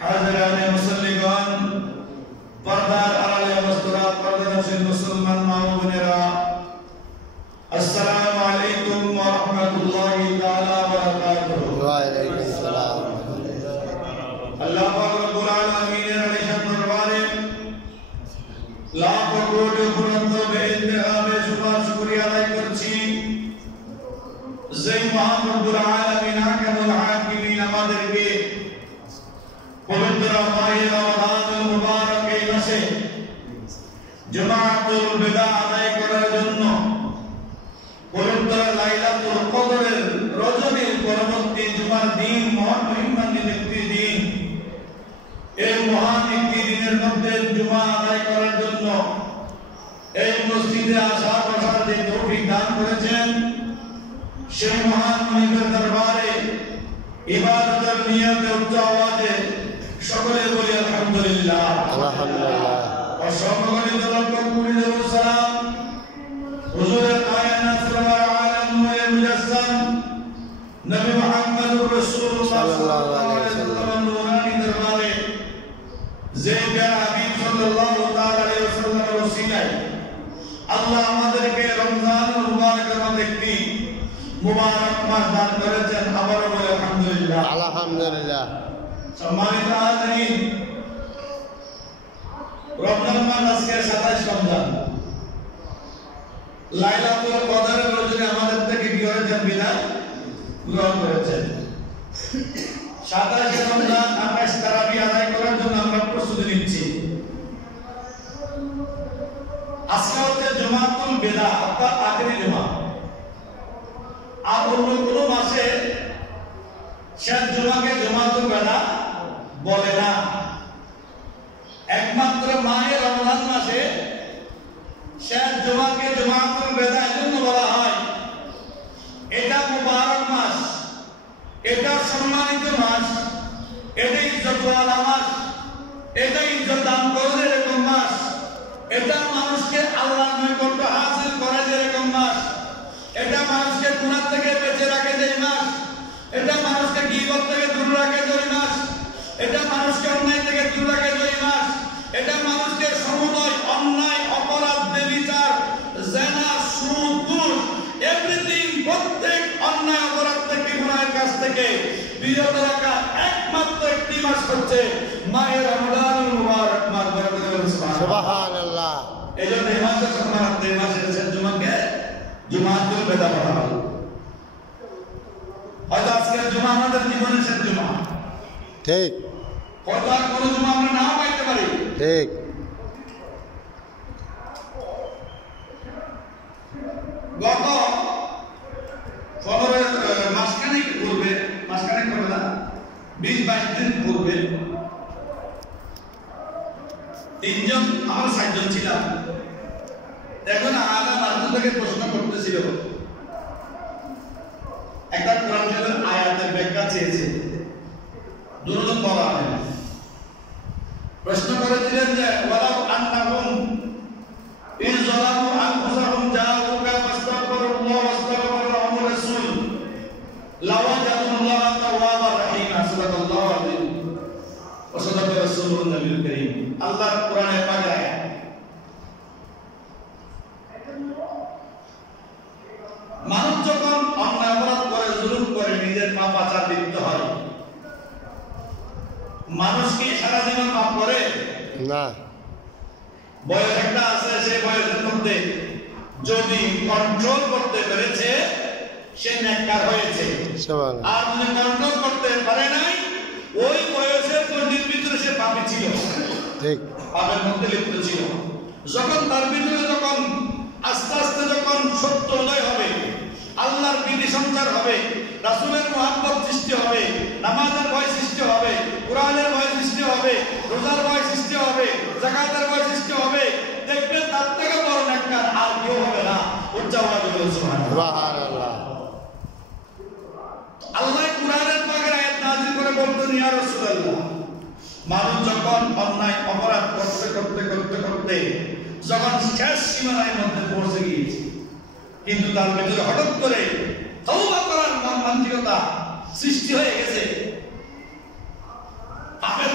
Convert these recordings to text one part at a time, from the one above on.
হাজিরানে মুসল্লিগণ, পর্দার আড়ালে অবস্থারত পর্দানশীল মুসলমান মা ও বোনেরা, আসসালামু আলাইকুম ওয়া রাহমাতুল্লাহি তাআলা ওয়া বারাকাতুহু। ওয়া আলাইকুম আসসালাম। আল্লাহ পাক রব্বুল আলামিনের আলিশান দরবারে লাখ কোটি পুরন্ত বেইন্তহা বেশুমার শুকরিয়া আদায় করছি, যেই মহান রব্বুল আলামিন হাকিমুল হাকিমিন আমাদেরকে পবিত্র মাহে রমাদানুল মুবারক এই মাসে জুমাতুল বিদা আদায় করার জন্য পবিত্র লাইলাতুল কদরের রজনীর পরবর্তী জুমার দিন, মহামহিমান্বিত একটি দিন, এই মহান একটি দিনের মধ্যে জুমা আদায় করার জন্য এই মসজিদে আসা বসার যে তৌফিক দান করেছেন, সেই মহান মালিকের দরবারে ইবাদতের নিয়তে উচ্চ আওয়াজে সকলে বলি আলহামদুলিল্লাহ। আলহামদুলিল্লাহ। অসংখ্য লক্ষ কোটি সালাম হুজুরে কায়নাত সারওয়ার আলম নূরে মুজাসসাম নবী মুহাম্মদুর রাসূলুল্লাহ সাল্লাল্লাহু আলাইহি ওয়াসাল্লাম নূরানী দরবারে যে হাবিব সাল্লাল্লাহু তাআলা আলাইহি ওয়াসাল্লামের ওসিলায় আল্লাহ আমাদেরকে রমজানুল মুবারকের মধ্যে একটি মুবারক মাস দান করেছেন। আবারও বলি আলহামদুলিল্লাহ। আলহামদুলিল্লাহ। সম্মানিত হাজিরিন, রমজান মাস আজকে 27 রমজান, লাইলাতুল কদরের রজনী আমাদের থেকে কি করেছেন? বিদায় গ্রহণ করেছেন। 27 রমজান 28 তারাবি আদায় করার জন্য আমরা প্রস্তুতি নিচ্ছি। আজকে হচ্ছে জুমাতুল বিদা, অর্থাৎ আখেরি জুমা। আর অন্য কোন মাসে শেষ জুমাকে জুমাতুল বিদা বলে না। একমাত্র মাহে রমজান মাসে শেষ জুমাকে জুমাতুল বিদা এজন্য বলা হয়, এটা মুবারক মাস, এটা সম্মানিত মাস, এটা ইজ্জতওয়ালা মাস, এটা ইজ্জত দান করে এরকম মাস, এটা মানুষকে আল্লাহর নৈকট্য হাসিল করে যেরকম মাস, এটা মানুষকে গুনাহ থেকে বেঁচে রাখে যে মাস, এটা মানুষকে গীবত থেকে দূর রাখে যে মাস, এটা মানুষকে অন্যায় থেকে দূর রাখে যে মাস, এটা মানুষকে সমুদয় অন্যায়, অপরাধ, ব্যভিচার, জিনা, সুদ, ঘুষ, এভরিথিং, প্রত্যেক অন্যায় অপরাধ থেকে, গুনাহের কাছ থেকে বিরত রাখা একমাত্র একটি মাস হচ্ছে মাহে রমজানুল মুবারক মাস। সুবহানাল্লাহ। এজন্য এই মাসে সম্মানিত এই মাসের শেষ জুমাকে জুমাতুল বিদা বলা হয়। হয়তো আজকের জুমা আমাদের জীবনের শেষ জুমা, ঠিক। হয়তো আর কোনো জুমা আমরা নাও পাইতে পারি, ঠিক। গত 15 মাসখানেক পূর্বে, মাসখানেক হবে না, 20-22 দিন পূর্বে তিনজন, আমরা 4 জন ছিলাম। এখন আলাদা বান্ধব থেকে প্রশ্ন করতেছিল, একটা কোরআন শরীফের আয়াতের ব্যাখ্যা চেয়েছে, দুজন বলা হয়। প্রশ্ন করেছিলেন যে ওয়ালাউ আন্নাহুম ইন যালামু আনফুসাহুম জাউকা ফাস্তাগফিরুল্লাহ ওয়াস্তাগফারা লাহুমুর রাসূল লাওয়াজাদুল্লাহ তাওয়াবার রহিম। সাল্লাল্লাহু আলাইহি ওয়া সাল্লাম রাসূলুন নবীল কারীম। আল্লাহর কোরআনের পাক আয়াত। মানুষ যখন অন্যায় অপরাধ করে, জুলুম করে, নিজের পাপাচার লিপ্ত হয়, মানুষ কি সারা জীবন পাপ করে? না। বয়স একটা আছে, সেই বয়সের মধ্যে যদি কন্ট্রোল করতে পেরেছে সে নেককার হয়েছে। আর যদি কন্ট্রোল করতে পারে নাই, ওই বয়সের পর্যন্ত ভিতরে সে পাপী ছিল, ঠিক, পাপের মধ্যে লিপ্ত ছিল। যখন তার ভিতরে যখন আস্তে আস্তে যখন সত্য উদয় হবে, আল্লাহর বিধি সঞ্চার হবে, রাসূলের মুহাব্বত সৃষ্টি হবে, নামাজের ভয় সৃষ্টি হবে, কোরআনের ভয় সৃষ্টি হবে, রোজার ভয় সৃষ্টি হবে, যাকাতের ভয় সৃষ্টি হবে, দেখবেন তার থেকে বড় নেককার আর কেউ হবে না। উচ্চ আওয়াজে বলুন সুবহানাল্লাহ। আল্লাহ কোরআনের পাকের আয়াত নাযিল করে বলতেন, ইয়া রাসূলুল্লাহ, মানুষ যখন অন্যায় অপরাধ করতে করতে করতে করতে যখন শেষ সীমানার মধ্যে পৌঁছে গিয়েছে, কিন্তু তার ভিতরে হঠাৎ করে তওবা করার মানসিকতা সৃষ্টি হয়ে গেছে, পাপের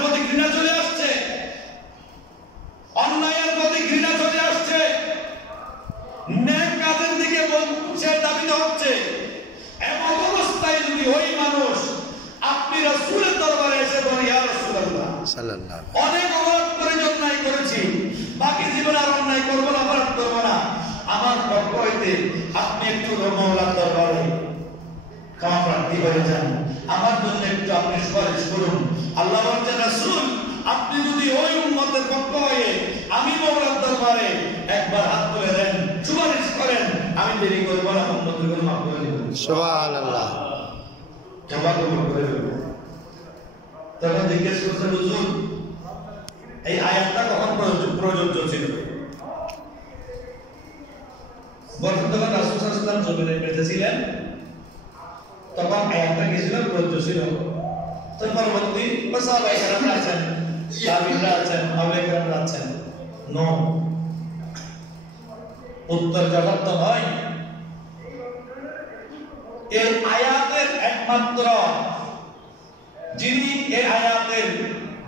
সুবহানাল্লাহ। অনেক অপরাধ করে অন্যায় করেছি, বাকি জীবনে আর অন্যায় করবো না, অপরাধ করবো না। আমার পক্ষ হইতে আপনি একটু মওলার দরবারে ক্ষমা প্রার্থী হয়ে যান, আমার জন্য একটু আপনি সুপারিশ করুন। আল্লাহ বলছেন, রাসূল আপনি যদি ওই উম্মতের পক্ষ হয়ে আমি মওলার দরবারে একবার হাত তুলে দেন, সুপারিশ করেন, আমি দেরি করবো না, উম্মতের গুলো মাফ করে দেব। সুবহানাল্লাহ। ক্ষমা কবুল করে দেব। তখন জিজ্ঞেস করছে, হুজুর এই আয়াতটা কখন প্রযোজ্য ছিল? বলছেন তখন রাসূল সাল্লাল্লাহু আলাইহি ওয়াসাল্লাম জমিনে বেঁচে ছিলেন, তখন আয়াতটা কি ছিল? প্রযোজ্য ছিল। তো পরবর্তী সাহাবায়ে কেরামরা আছেন, তাবিঈনরা আছেন, আউলিয়া কেরামরা আছেন, নো, উত্তর জবাব তো নয়। এই আয়াতের একমাত্র যিনি এই আয়াতের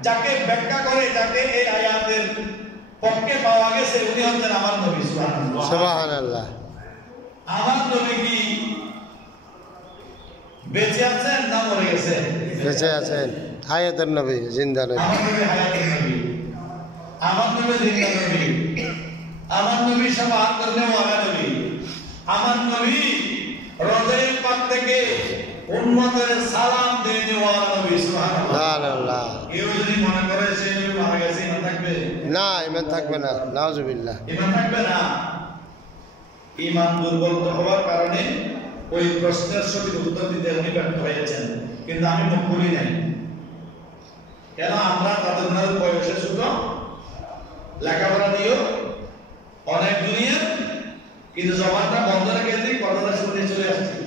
যাকে ব্যাখ্যা করে, যাকে এই আয়াতের পক্ষে পাওয়া গেছে, উনি হচ্ছেন আমার নবী। সুবহানাল্লাহ। আমার নবী কি বেঁচে আছেন না মরে গেছে? বেঁচে আছেন, হায়াতের নবী, জিন্দা নবী। আমার নবী হায়াতের নবী, আমার নবী জিন্দা নবী, আমার নবী শাফাআত করনে ওয়ালা নবী, আমার নবী রোজে পাক থেকে উম্মতের সালাম দেনে ওয়ালা নবী। সুবহানাল্লাহ। কেউ যদি মনে করে সে নবী মারা গেছে, ইমান থাকবে না, ইমান থাকবে না, নাউজুবিল্লাহ। ইমান থাকবে না। ইমান দুর্বল হওয়ার কারণে ওই প্রশ্নের সঠিক উত্তর দিতে উনি ব্যর্থ হয়েছেন, কিন্তু আমি মুখ খুলি নাই। কেন? আমরা তাদের বয়সে ছোট, লেখাপড়া দিও অনেক দুনিয়া, কিন্তু জবানটা বন্ধ রেখে দিই, কথাটা শুনে চলে আসছি।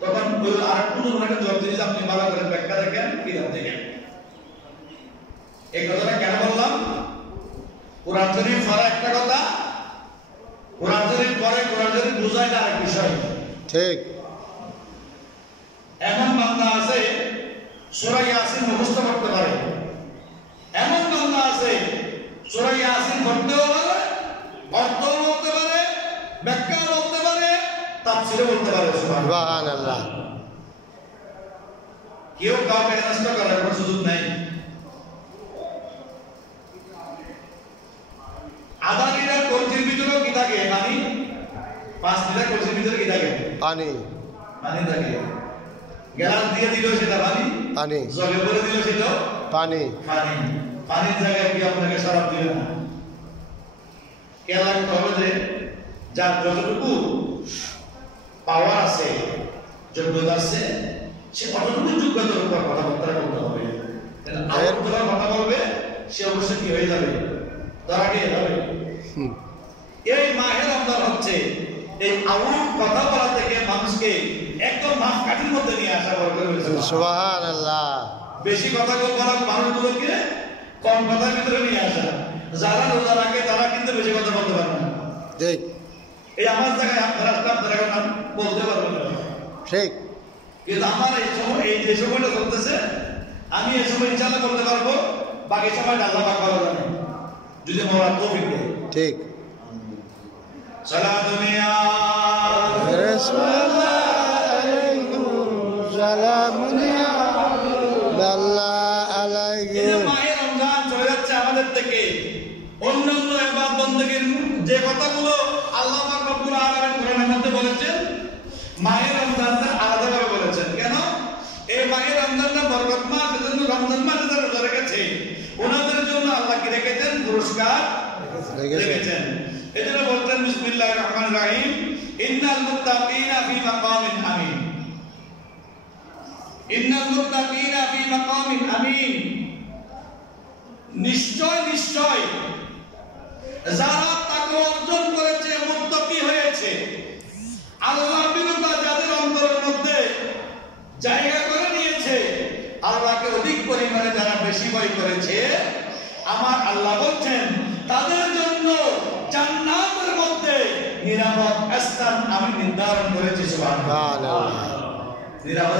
তখন ওই আর কোনো ওনাকে জবাব দিয়েছে, আপনি ভালো করে ব্যাখ্যা দেখেন, কি দেখেন। এই কথাটা কেন বললাম? কোরআন শরীফ পড়া একটা কথা, কোরআন শরীফ পড়ে কোরআন শরীফ বোঝায় না আরেক বিষয়। ঠিক। এমন বান্দা আছে সূরা ইয়াসিন মুখস্থ করতে পারে, এমন বান্দা আছে সূরা ইয়াসিন পড়তেও পারে, অর্থও বলতে পারে, ব্যাখ্যাও বলতে পারে, তাফসীরও বলতে পারে। সুবহানাল্লাহ। কেউ কাউকে নষ্ট করার কোনো সুযোগ নাই। আধা লিটার কলসির ভিতরেও কি থাকে? পানি। 5 লিটার কলসির ভিতরে কি থাকে? পানি। পানি থাকে। গ্লাস দিয়ে দিল সেটা পানি, পানি। জগে ভরে দিল সেটা পানি। পানি। পানির জায়গায় কি আপনাকে শরাব দিবে না? খেয়াল রাখতে হবে যে যার যতটুকু পাওয়ার আছে, যোগ্যতা আছে, সে কতটুকু যোগ্যতার উপর কথাবার্তা বলতে হবে। কথা বলবে সে অবশ্যই কি হয়ে যাবে? ধরা খেয়ে যাবে। এই মাহে রমজান হচ্ছে এই আউট কথা বলা থেকে মানুষকে একদম মাপকাঠির মধ্যে নিয়ে আসা করে। সুবহানাল্লাহ। বেশি কথা বলা মানুষগুলোকে কম কথার ভিতরে নিয়ে আসা। যারা রোজা রাখে তারা কিন্তু বেশি কথা বলতে পারে না। ঠিক। এই আমার জায়গায় আপনারা এখন বলতে পারবেন না। ঠিক। কিন্তু আমার এই সময়, এই যে সময়টা চলতেছে, আমি এই সময় ইনশাআল্লাহ বলতে পারবো, বাকি সময়টা আল্লাহ পাক ভালো জানে, যদি মওলা তৌফিক দেয়। ঠিক। সালাতুনিয়া রাসূলুল্লাহ আলাইকুম সালামুনিয়া আল্লাহ আলাইকুম। মাহে রমজান চলে যাচ্ছে আমাদের থেকে। অন্যান্য ইবাদত বন্দেগীর যে কথাগুলো আল্লাহ পাক রব্বুল আলামিন কোরআনের মধ্যে বলেছেন, মাহে রমজানটা আলাদাভাবে বলেছেন। কেন? এই মাহে রমজানটা বরকত মাস, এজন্য রমজান মাসে যারা রোজা রেখেছে ওনাদের জন্য আল্লাহ কি রেখেছেন? পুরস্কার রেখেছেন। এজন্য বলতেন বিসমিল্লাহির রহমানির রহিম, ইন্নাল মুত্তাকিনা ফি মাকামিন আমিন। ইন্নাল মুত্তাকিনা ফি মাকামিন আমিন। নিশ্চয় নিশ্চয় যারা তাকওয়া অর্জন করেছে, মুত্তাকি হয়েছে, আল্লাহর বিরুদ্ধে যাদের অন্তরের মধ্যে জায়গা করে নিয়েছে, আল্লাহকে অধিক পরিমাণে যারা বেশি ভয় করেছে, আমার আল্লাহ বলছেন তাদের জন্য জান্নাতের মধ্যে নিরাপদ স্থান আমি নির্ধারণ করেছি। সুবহানাল্লাহ। নিরাপদ